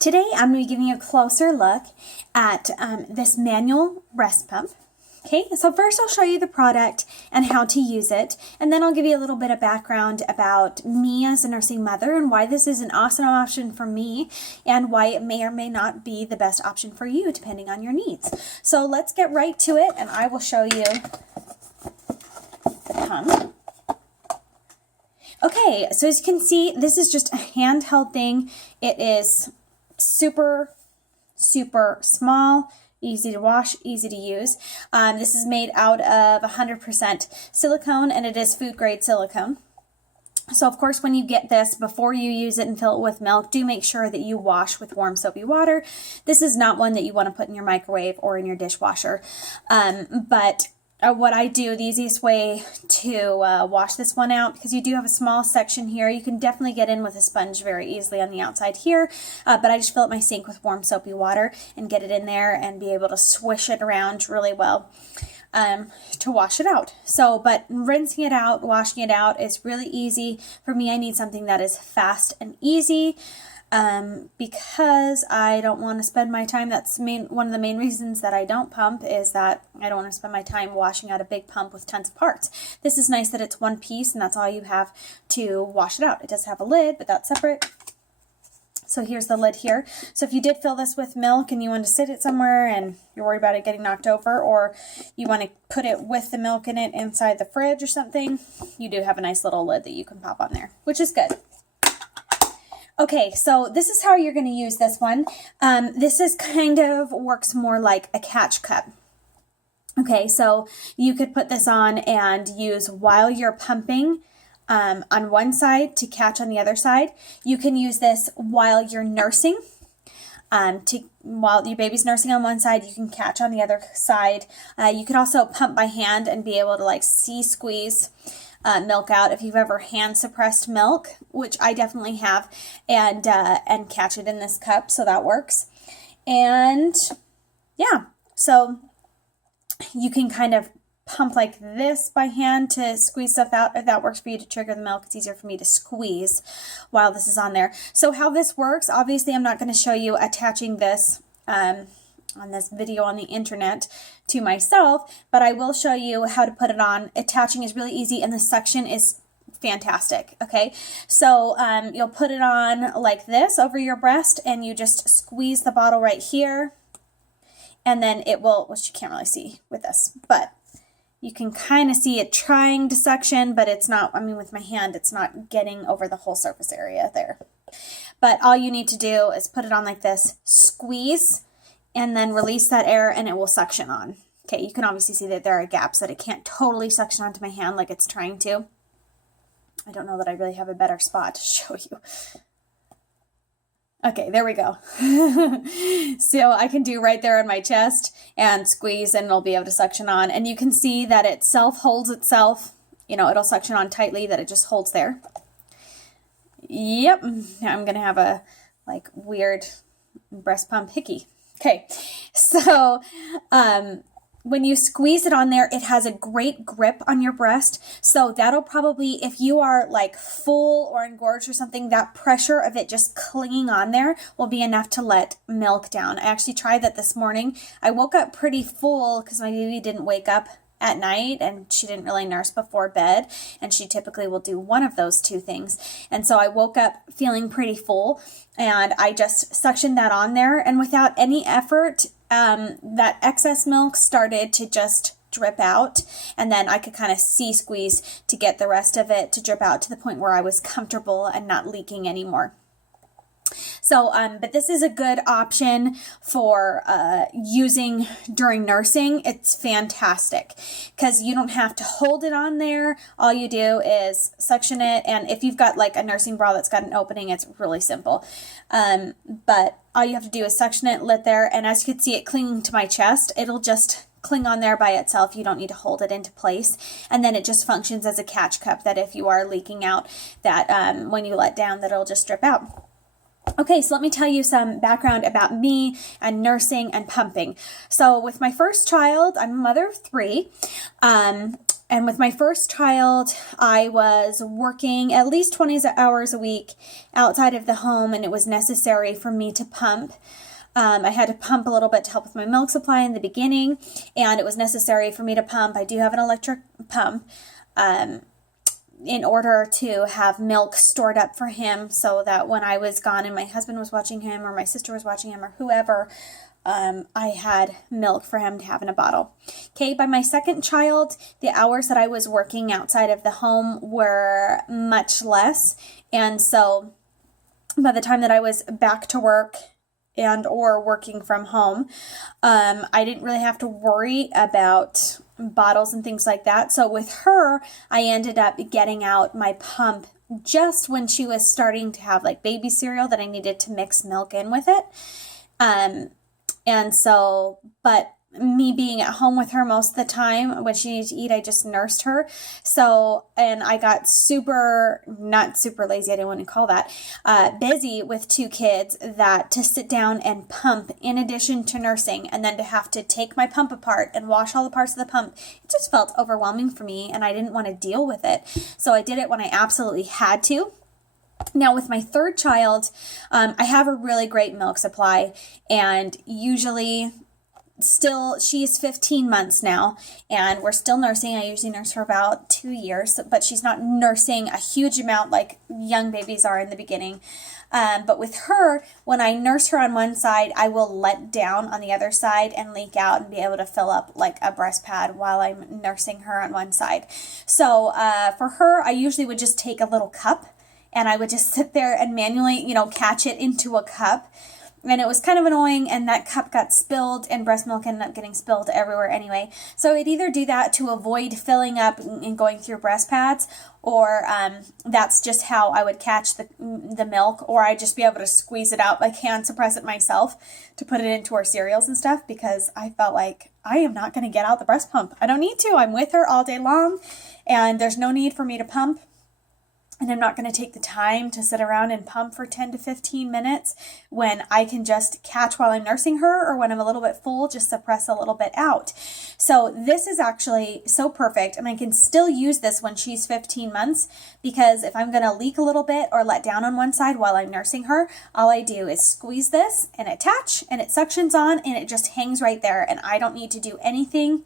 Today I'm going to be giving you a closer look at this manual breast pump. Okay, so first I'll show you the product and how to use it, and then I'll give you a little bit of background about me as a nursing mother and why this is an awesome option for me and why it may or may not be the best option for you depending on your needs. So let's get right to it and I will show you the pump. Okay, so as you can see, this is just a handheld thing. It is super small, easy to wash, easy to use. This is made out of 100% silicone, and it is food grade silicone. So of course, when you get this, before you use it and fill it with milk, do make sure that you wash with warm soapy water. This is not one that you want to put in your microwave or in your dishwasher. What I do, the easiest way to wash this one out, because you do have a small section here, you can definitely get in with a sponge very easily on the outside here, but I just fill up my sink with warm soapy water and get it in there and be able to swish it around really well to wash it out. So, but rinsing it out, washing it out is really easy. For me, I need something that is fast and easy. Because I don't want to spend my time, one of the main reasons that I don't pump is that I don't want to spend my time washing out a big pump with tons of parts. This is nice that it's one piece and that's all you have to wash it out. It does have a lid, but that's separate. So here's the lid here. So if you did fill this with milk and you want to sit it somewhere and you're worried about it getting knocked over, or you want to put it with the milk in it inside the fridge or something, you do have a nice little lid that you can pop on there, which is good. Okay, so this is how you're going to use this one. This is kind of works more like a catch cup. Okay, so you could put this on and use while you're pumping on one side to catch on the other side. You can use this while you're nursing. While your baby's nursing on one side, you can catch on the other side. You could also pump by hand and be able to like squeeze milk out if you've ever hand suppressed milk, which I definitely have, and catch it in this cup, so that works. And yeah, so you can kind of pump like this by hand to squeeze stuff out. If that works for you to trigger the milk, it's easier for me to squeeze while this is on there. So how this works, obviously I'm not going to show you attaching this on this video on the internet to myself, but I will show you how to put it on. Attaching is really easy and the suction is fantastic. Okay, so you'll put it on like this over your breast and you just squeeze the bottle right here, and then it will, which you can't really see with this, but you can kind of see it trying to suction, but it's not, I mean with my hand it's not getting over the whole surface area there. But all you need to do is put it on like this, squeeze, and then release that air and it will suction on. Okay, you can obviously see that there are gaps that it can't totally suction onto my hand like it's trying to. I don't know that I really have a better spot to show you. Okay, there we go. So I can do right there on my chest and squeeze and it'll be able to suction on. And you can see that it holds itself. You know, it'll suction on tightly, that it just holds there. Yep, now I'm going to have a like weird breast pump hickey. Okay, so when you squeeze it on there, it has a great grip on your breast. So that'll probably, if you are like full or engorged or something, that pressure of it just clinging on there will be enough to let milk down. I actually tried that this morning. I woke up pretty full because my baby didn't wake up at night and she didn't really nurse before bed, and she typically will do one of those two things. And so I woke up feeling pretty full and I just suctioned that on there, and without any effort, that excess milk started to just drip out, and then I could kind of squeeze to get the rest of it to drip out to the point where I was comfortable and not leaking anymore. So, but this is a good option for using during nursing. It's fantastic because you don't have to hold it on there. All you do is suction it, and if you've got like a nursing bra that's got an opening, it's really simple. But all you have to do is suction it, let there, and as you can see it clinging to my chest, it'll just cling on there by itself. You don't need to hold it into place, and then it just functions as a catch cup that if you are leaking out, that when you let down, that it'll just drip out. Okay, so let me tell you some background about me and nursing and pumping. So with my first child, I'm a mother of 3. And with my first child, I was working at least 20 hours a week outside of the home, and it was necessary for me to pump. I had to pump a little bit to help with my milk supply in the beginning, and it was necessary for me to pump. I do have an electric pump in order to have milk stored up for him so that when I was gone and my husband was watching him or my sister was watching him or whoever, I had milk for him to have in a bottle. Okay, by my second child, the hours that I was working outside of the home were much less. And so by the time that I was back to work and or working from home, I didn't really have to worry about bottles and things like that. So with her, I ended up getting out my pump just when she was starting to have like baby cereal that I needed to mix milk in with it. And so, but me being at home with her most of the time when she needed to eat, I just nursed her. So, and I got not super lazy, I didn't want to call that, busy with 2 kids that to sit down and pump in addition to nursing, and then to have to take my pump apart and wash all the parts of the pump. It just felt overwhelming for me and I didn't want to deal with it. So I did it when I absolutely had to. Now with my third child, I have a really great milk supply, and usually she's 15 months now and we're still nursing. I usually nurse for about 2 years, but she's not nursing a huge amount like young babies are in the beginning. But with her, when I nurse her on one side, I will let down on the other side and leak out and be able to fill up like a breast pad while I'm nursing her on one side. So for her, I usually would just take a little cup and I would just sit there and manually, catch it into a cup. And it was kind of annoying, and that cup got spilled, and breast milk ended up getting spilled everywhere anyway. So I'd either do that to avoid filling up and going through breast pads, or that's just how I would catch the milk, or I'd just be able to squeeze it out like hand suppress it myself to put it into our cereals and stuff, because I felt like I am not going to get out the breast pump. I don't need to. I'm with her all day long, and there's no need for me to pump. And I'm not going to take the time to sit around and pump for 10 to 15 minutes when I can just catch while I'm nursing her, or when I'm a little bit full, just suppress a little bit out. So this is actually so perfect. And I can still use this when she's 15 months, because if I'm going to leak a little bit or let down on one side while I'm nursing her, all I do is squeeze this and attach, and it suctions on, and it just hangs right there. And I don't need to do anything.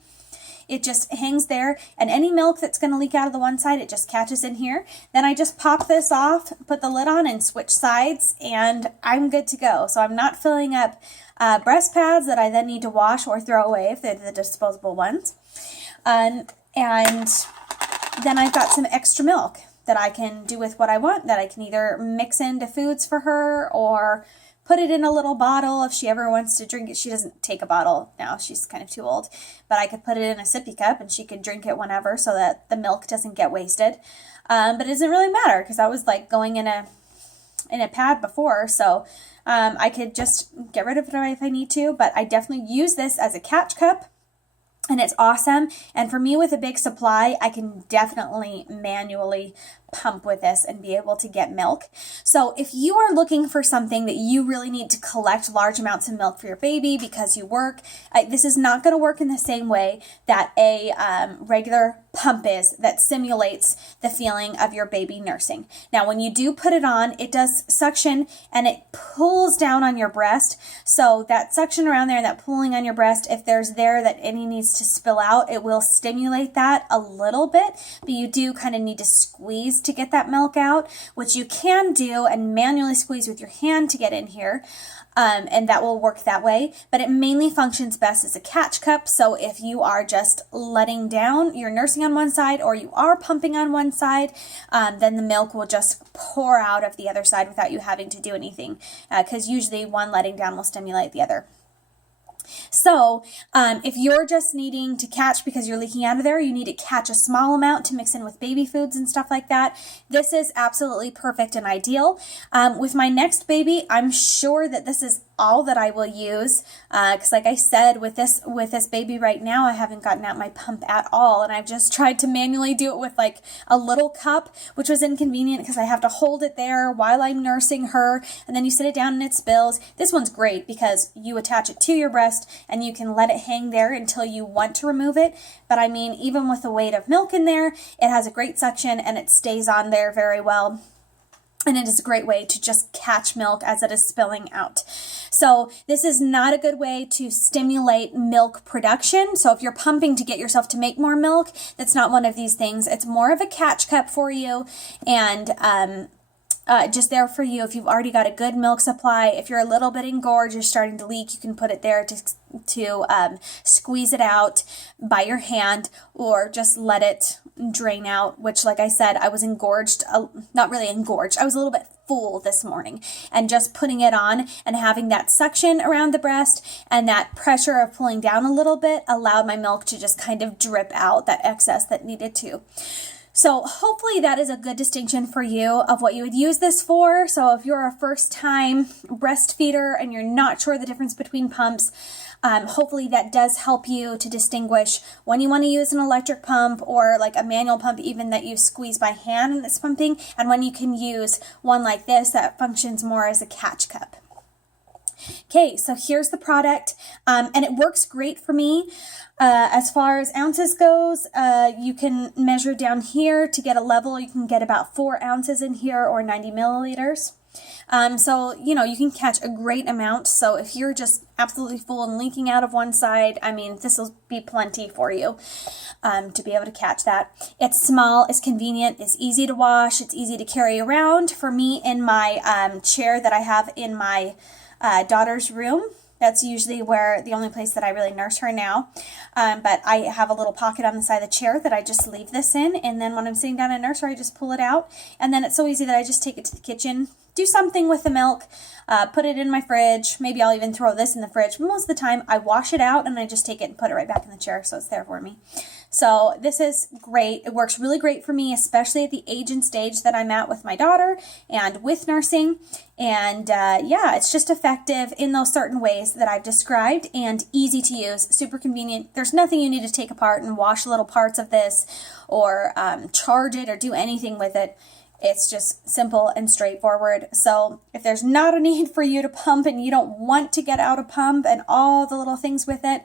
It just hangs there, and any milk that's going to leak out of the one side, it just catches in here. Then I just pop this off, put the lid on, and switch sides, and I'm good to go. So I'm not filling up breast pads that I then need to wash or throw away if they're the disposable ones. And then I've got some extra milk that I can do with what I want, that I can either mix into foods for her or put it in a little bottle if she ever wants to drink it. She doesn't take a bottle now. She's kind of too old. But I could put it in a sippy cup and she could drink it whenever so that the milk doesn't get wasted. But it doesn't really matter because that was like going in a pad before. So I could just get rid of it if I need to. But I definitely use this as a catch cup. And it's awesome. And for me with a big supply, I can definitely manually pump with this and be able to get milk. So if you are looking for something that you really need to collect large amounts of milk for your baby because you work, this is not going to work in the same way that a regular pump is that simulates the feeling of your baby nursing. Now, when you do put it on, it does suction and it pulls down on your breast. So that suction around there and that pulling on your breast, if there's there that any needs to spill out, it will stimulate that a little bit, but you do kind of need to squeeze to get that milk out, which you can do and manually squeeze with your hand to get in here. And that will work that way, but it mainly functions best as a catch cup. So if you are just letting down, you're nursing on one side or you are pumping on one side, then the milk will just pour out of the other side without you having to do anything, because usually one letting down will stimulate the other. So if you're just needing to catch because you're leaking out of there, you need to catch a small amount to mix in with baby foods and stuff like that, this is absolutely perfect and ideal. With my next baby, I'm sure that this is all that I will use, because like I said, with this baby right now, I haven't gotten out my pump at all, and I've just tried to manually do it with like a little cup, which was inconvenient because I have to hold it there while I'm nursing her, and then you sit it down and it spills. This one's great because you attach it to your breast and you can let it hang there until you want to remove it. But I mean, even with the weight of milk in there, it has a great suction and it stays on there very well. And it is a great way to just catch milk as it is spilling out. So this is not a good way to stimulate milk production. So if you're pumping to get yourself to make more milk, that's not one of these things. It's more of a catch cup for you, and just there for you if you've already got a good milk supply. If you're a little bit engorged, you're starting to leak, you can put it there to squeeze it out by your hand, or just let it drain out, which, like I said, I was engorged, not really engorged, I was a little bit full this morning, and just putting it on and having that suction around the breast and that pressure of pulling down a little bit allowed my milk to just kind of drip out that excess that needed to. So hopefully that is a good distinction for you of what you would use this for. So if you're a first-time breastfeeder and you're not sure the difference between pumps, hopefully that does help you to distinguish when you want to use an electric pump or like a manual pump, even that you squeeze by hand and it's pumping, and when you can use one like this that functions more as a catch cup. Okay, so here's the product, and it works great for me. As far as ounces goes, you can measure down here to get a level. You can get about 4 ounces in here, or 90 milliliters. So, you know, you can catch a great amount. So if you're just absolutely full and leaking out of one side, I mean, this will be plenty for you, to be able to catch that. It's small, it's convenient, it's easy to wash, it's easy to carry around. For me, in my chair that I have in my daughter's room, that's usually the only place that I really nurse her now. But I have a little pocket on the side of the chair that I just leave this in. And then when I'm sitting down and nurse her, I just pull it out. And then it's so easy that I just take it to the kitchen, do something with the milk, put it in my fridge. Maybe I'll even throw this in the fridge. But most of the time I wash it out and I just take it and put it right back in the chair. So it's there for me. So this is great. It works really great for me, especially at the age and stage that I'm at with my daughter and with nursing. And yeah, it's just effective in those certain ways that I've described, and easy to use, super convenient. There's nothing you need to take apart and wash little parts of this or charge it or do anything with it. It's just simple and straightforward. So if there's not a need for you to pump and you don't want to get out a pump and all the little things with it,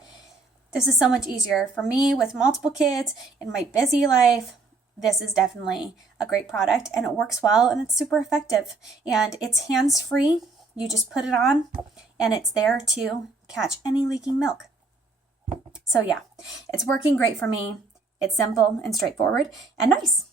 this is so much easier. For me, with multiple kids in my busy life, this is definitely a great product, and it works well, and it's super effective, and it's hands-free. You just put it on and it's there to catch any leaking milk. So yeah, it's working great for me. It's simple and straightforward and nice.